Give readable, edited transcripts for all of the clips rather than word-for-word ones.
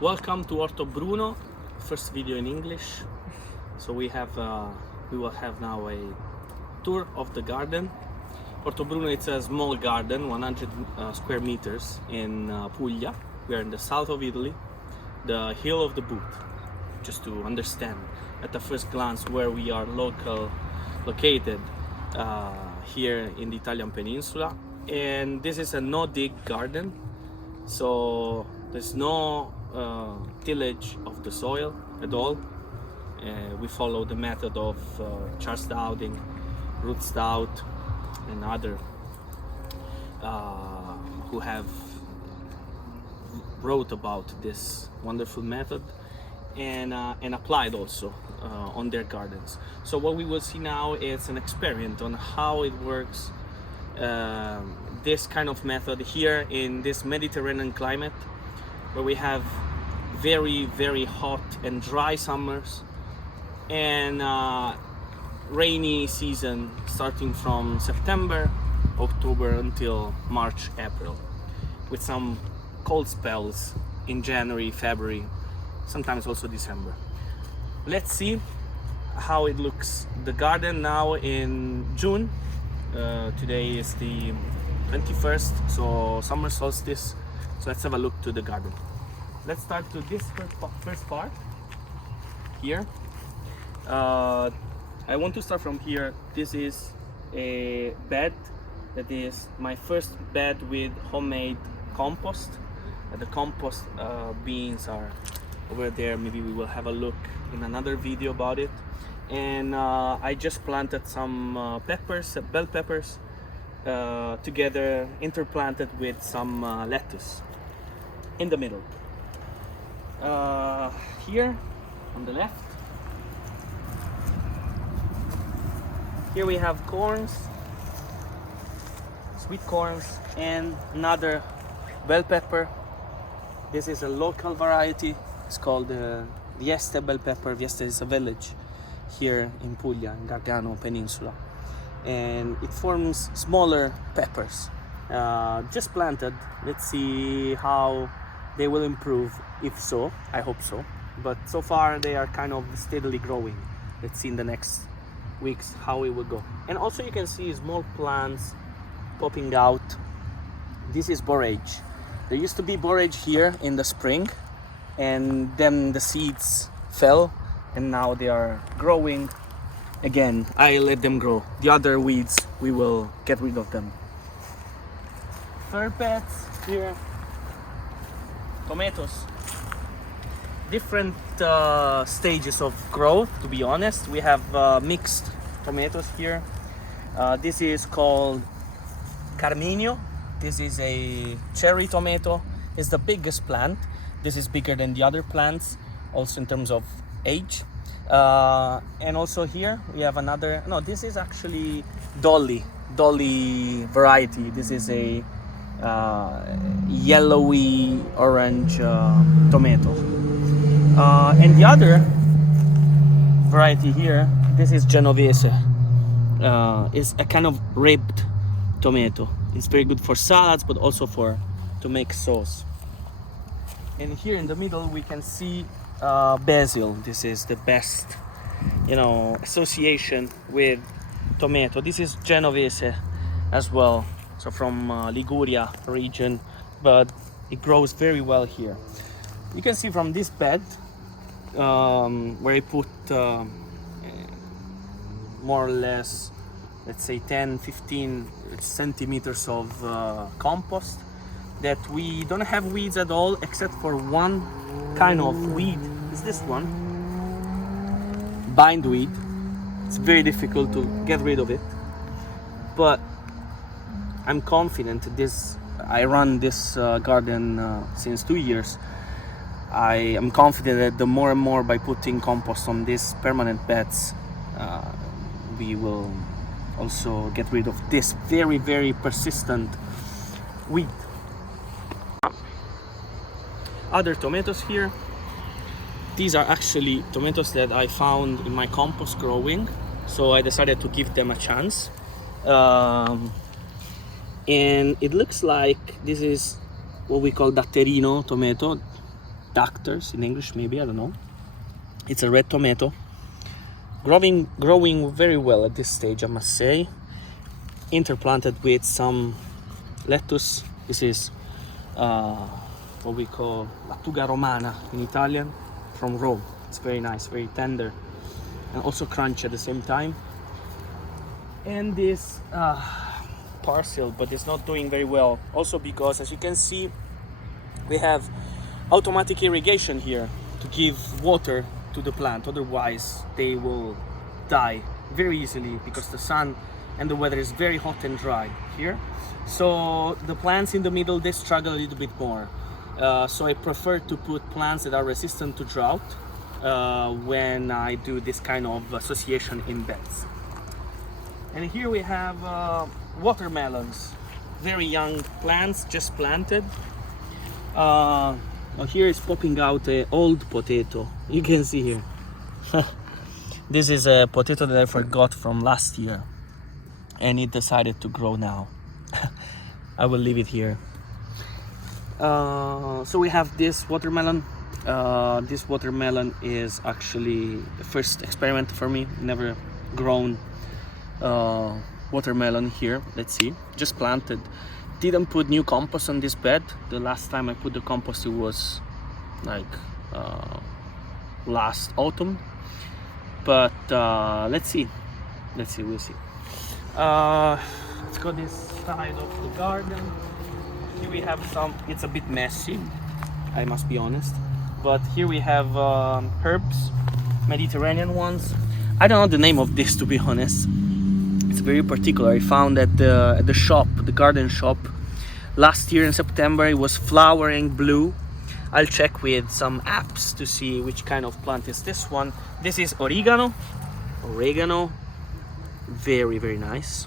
Welcome to Orto Bruno, first video in English. So we will have now a tour of the garden. Orto Bruno, it's a small garden, 100 square meters in Puglia. We are in the south of Italy, the Hill of the Boot, just to understand at the first glance where we are located here in the Italian peninsula. And this is a no-dig garden, so there's no tillage of the soil at all. We follow the method of char stouting, root stout, and other who have wrote about this wonderful method and applied also on their gardens. So what we will see now is an experiment on how it works, this kind of method here in this Mediterranean climate, where we have very hot and dry summers and rainy season starting from September, October until March, April, with some cold spells in January, February, sometimes also December. Let's see how it looks. The garden now in June. Today is the 21st, so summer solstice. So let's have a look to the garden. Let's start to this first part here. I want to start from here. This is a bed that is my first bed with homemade compost. The compost beans are over there. Maybe we will have a look in another video about it. And I just planted some peppers, bell peppers, together, interplanted with some lettuce in the middle. Here on the left, here we have corns, sweet corns, and another bell pepper. This is a local variety. It's called Vieste bell pepper. Vieste is a village here in Puglia, in Gargano Peninsula, and it forms smaller peppers, just planted. Let's see how they will improve, if so. I hope so, but so far they are kind of steadily growing. Let's see in the next weeks how it will go. And also you can see small plants popping out. This is borage. There used to be borage here in the spring, and then the seeds fell, and now they are growing again. I let them grow. The other weeds, we will get rid of them. Third beds here. Tomatoes. Different stages of growth, to be honest. We have mixed tomatoes here. This is called Carminio. This is a cherry tomato. It's the biggest plant. This is bigger than the other plants, also in terms of age. And also here we have another, no, this is actually Dolly variety. This is a yellowy orange tomato. And the other variety here, this is Genovese. Is a kind of ribbed tomato. It's very good for salads, but also to make sauce. And here in the middle we can see basil. This is the best, association with tomato. This is Genovese as well, so from Liguria region, but it grows very well here. You can see from this bed where I put more or less, let's say 10-15 centimeters of compost, that we don't have weeds at all, except for one kind of weed. Is this one, bindweed. It's very difficult to get rid of it, but I'm confident. I run this garden since 2 years. I am confident that the more and more by putting compost on these permanent beds, we will also get rid of this very persistent weed. Other tomatoes here. These are actually tomatoes that I found in my compost growing, so I decided to give them a chance. And it looks like this is what we call datterino tomato. ductors in English, maybe, I don't know. It's a red tomato, growing very well at this stage, I must say. Interplanted with some lettuce. This is what we call lattuga romana in Italian, from Rome. It's very nice, very tender, and also crunchy at the same time. And this parsley, but it's not doing very well, also because, as you can see, we have automatic irrigation here to give water to the plant, otherwise they will die very easily because the sun and the weather is very hot and dry here. So the plants in the middle, they struggle a little bit more. So I prefer to put plants that are resistant to drought when I do this kind of association in beds. And here we have watermelons, very young plants, just planted. Here is popping out an old potato. You can see here. This is a potato that I forgot from last year, and it decided to grow now. I will leave it here. So we have this watermelon. This watermelon is actually the first experiment for me. Never grown watermelon here. Let's see. Just planted. Didn't put new compost on this bed. The last time I put the compost, it was like last autumn. But let's see. We'll see. Let's go this side of the garden. Here we have some. It's a bit messy, I must be honest. But here we have herbs, Mediterranean ones. I don't know the name of this, to be honest. It's very particular. I found at the shop, the garden shop, last year in September. It was flowering blue. I'll check with some apps to see which kind of plant is this one. This is oregano. Very, very nice.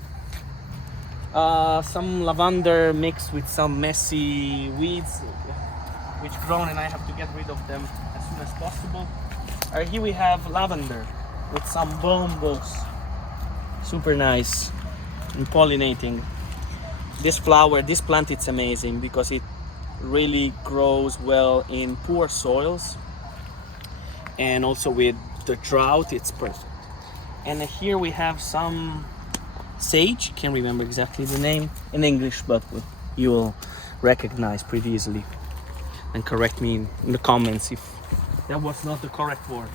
Some lavender mixed with some messy weeds which grown, and I have to get rid of them as soon as possible. Here we have lavender with some bombos. Super nice and pollinating. This plant, it's amazing because it really grows well in poor soils, and also with the drought it's perfect. And here we have some sage. Can't remember exactly the name in English, but you will recognize pretty easily, and correct me in the comments if that was not the correct word.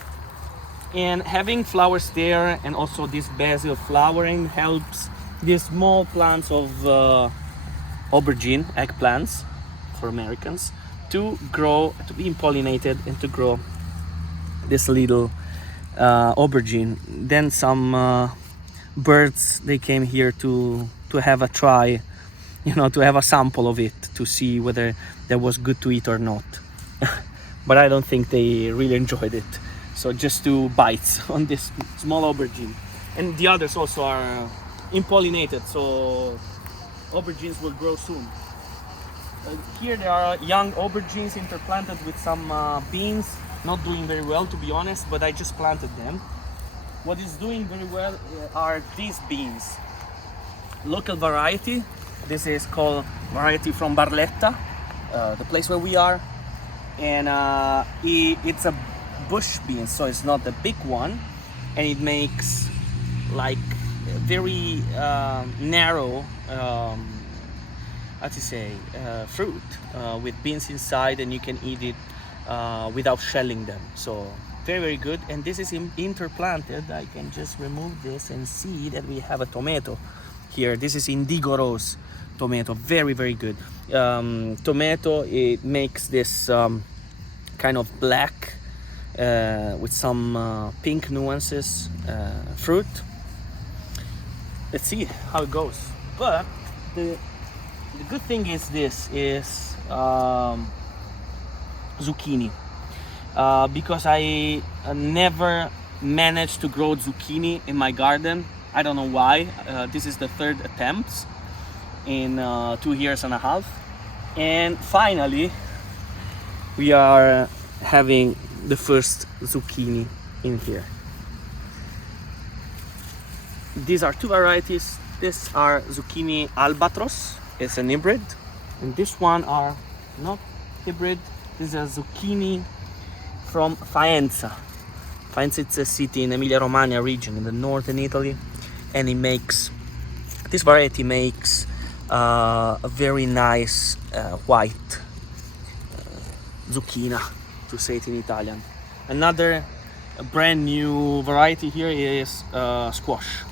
And having flowers there, and also this basil flowering, helps these small plants of aubergine, eggplants for Americans, to grow, to be pollinated, and to grow this little aubergine. Then some birds, they came here to have a try, to have a sample of it, to see whether that was good to eat or not. But I don't think they really enjoyed it. So just 2 bites on this small aubergine. And the others also are impollinated, so aubergines will grow soon. Here there are young aubergines interplanted with some beans. Not doing very well, to be honest, but I just planted them. What is doing very well are these beans. Local variety. This is called variety from Barletta, the place where we are. And it's a bush bean, so it's not the big one, and it makes like very narrow fruit with beans inside, and you can eat it without shelling them. So very, very good. And this is interplanted. I can just remove this and see that we have a tomato here. This is indigo rose tomato. Very, very good. Tomato, it makes this kind of black with some pink nuances fruit. Let's see how it goes. But the good thing is this is zucchini, because I never managed to grow zucchini in my garden. I don't know why. This is the 3rd attempt in 2.5 years, and finally we are having the first zucchini in here. These are 2 varieties. These are zucchini albatros. It's an hybrid, and this one are not hybrid. This is a zucchini from Faenza. Faenza, it's a city in Emilia-Romagna region in the northern Italy, and this variety makes a very nice white zucchina, to say it in Italian. Another brand new variety here is squash.